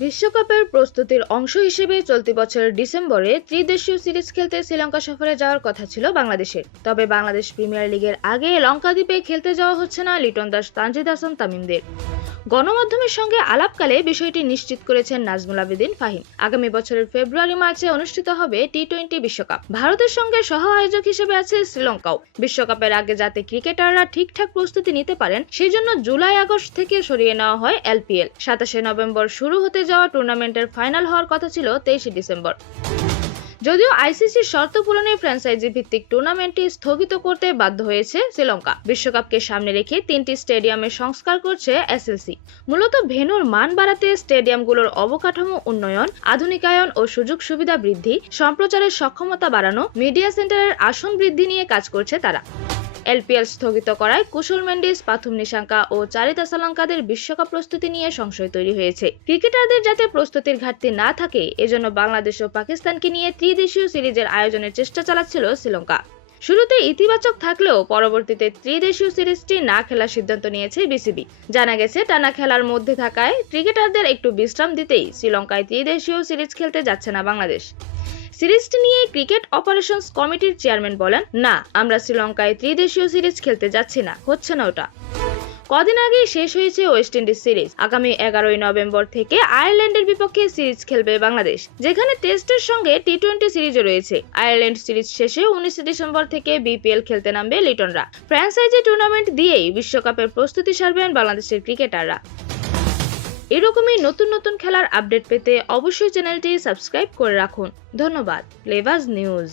বিশ্বকাপের প্রস্তুতির অংশ হিসেবে চলতি বছরের ডিসেম্বরে ত্রিদেশীয় সিরিজ খেলতে শ্রীলঙ্কা সফরে যাওয়ার কথা ছিল বাংলাদেশের। তবে বাংলাদেশ প্রিমিয়ার লিগের আগে লঙ্কাদ্বীপে খেলতে যাওয়া হচ্ছে না লিটন দাস, তানজিদ হাসান তামিমদের। গণমাধ্যমের সঙ্গে আলাপকালে বিষয়টি নিশ্চিত করেছেন নাজমুল আবেদীন ফাহিম। আগামী বছরের ফেব্রুয়ারি-মার্চে অনুষ্ঠিত হবে টি-20 বিশ্বকাপ। ভারতের সঙ্গে সহ আয়োজক হিসেবে আছে শ্রীলঙ্কাও। বিশ্বকাপের আগে যাতে ক্রিকেটাররা ঠিকঠাক প্রস্তুতি নিতে পারেন, সেজন্য জুলাই-আগস্ট থেকে সরিয়ে নেওয়া হয় এলপিএল। 27শে নভেম্বর শুরু হতে যাওয়া টুর্নামেন্টের ফাইনাল হওয়ার কথা ছিল 23শে ডিসেম্বর। যদিও আইসিসির শর্ত পূরণে ফ্র্যাঞ্চাইজি ভিত্তিক টুর্নামেন্টটি স্থগিত করতে বাধ্য হয়েছে শ্রীলঙ্কা। বিশ্বকাপকে সামনে রেখে 3টি স্টেডিয়ামের সংস্কার করছে এসএলসি। মূলত ভেন্যুর মান বাড়াতে স্টেডিয়ামগুলোর অবকাঠামো উন্নয়ন, আধুনিকায়ন ও সুযোগ সুবিধা বৃদ্ধি, সম্প্রচারের সক্ষমতা বাড়ানো, মিডিয়া সেন্টারের আসন বৃদ্ধি নিয়ে কাজ করছে তারা। এলপিএল স্থগিত করায় কুশল মেন্ডিস, পাথুম নিশাঙ্কা ও চারিতা সালাঙ্কাদের বিশ্বকাপ প্রস্তুতি নিয়ে সংশয় তৈরি হয়েছে। ক্রিকেটারদের যাতে প্রস্তুতির ঘাটতি না থাকে, এজন্য বাংলাদেশ ও পাকিস্তানকে নিয়ে ত্রিদেশীয় সিরিজের আয়োজনের চেষ্টা চালাচ্ছিল শ্রীলঙ্কা। শুরুতে ইতিবাচক থাকলেও পরবর্তীতে ত্রিদেশীয় সিরিজটি না খেলার সিদ্ধান্ত নিয়েছে বিসিবি। জানা গেছে, টানা খেলার মধ্যে থাকায় ক্রিকেটারদের একটু বিশ্রাম দিতেই শ্রীলঙ্কায় ত্রিদেশীয় সিরিজ খেলতে যাচ্ছে না বাংলাদেশ। সিরিজটি নিয়ে ক্রিকেট অপারেশনস কমিটির চেয়ারম্যান বলেন, না, আমরা শ্রীলঙ্কায় ত্রিদেশীয় সিরিজ খেলতে যাচ্ছি না, হচ্ছে না ওটা। কদিন আগেই শেষ হয়েছে ওয়েস্ট ইন্ডিজ সিরিজ। আগামী 11ই নভেম্বর থেকে আয়ারল্যান্ডের বিপক্ষে সিরিজ খেলবে বাংলাদেশ, যেখানে টেস্টের সঙ্গে টি-20 সিরিজও রয়েছে। আয়ারল্যান্ড সিরিজ শেষে 19 ডিসেম্বর থেকে বিপিএল খেলতে নামবে লিটনরা। ফ্র্যাঞ্চাইজি টুর্নামেন্ট দিয়েই বিশ্বকাপের প্রস্তুতি সারবেন বাংলাদেশের ক্রিকেটাররা। এরকমই নতুন নতুন খেলার আপডেট পেতে অবশ্যই চ্যানেলটি সাবস্ক্রাইব করে রাখুন। ধন্যবাদ। প্লেবাজ নিউজ।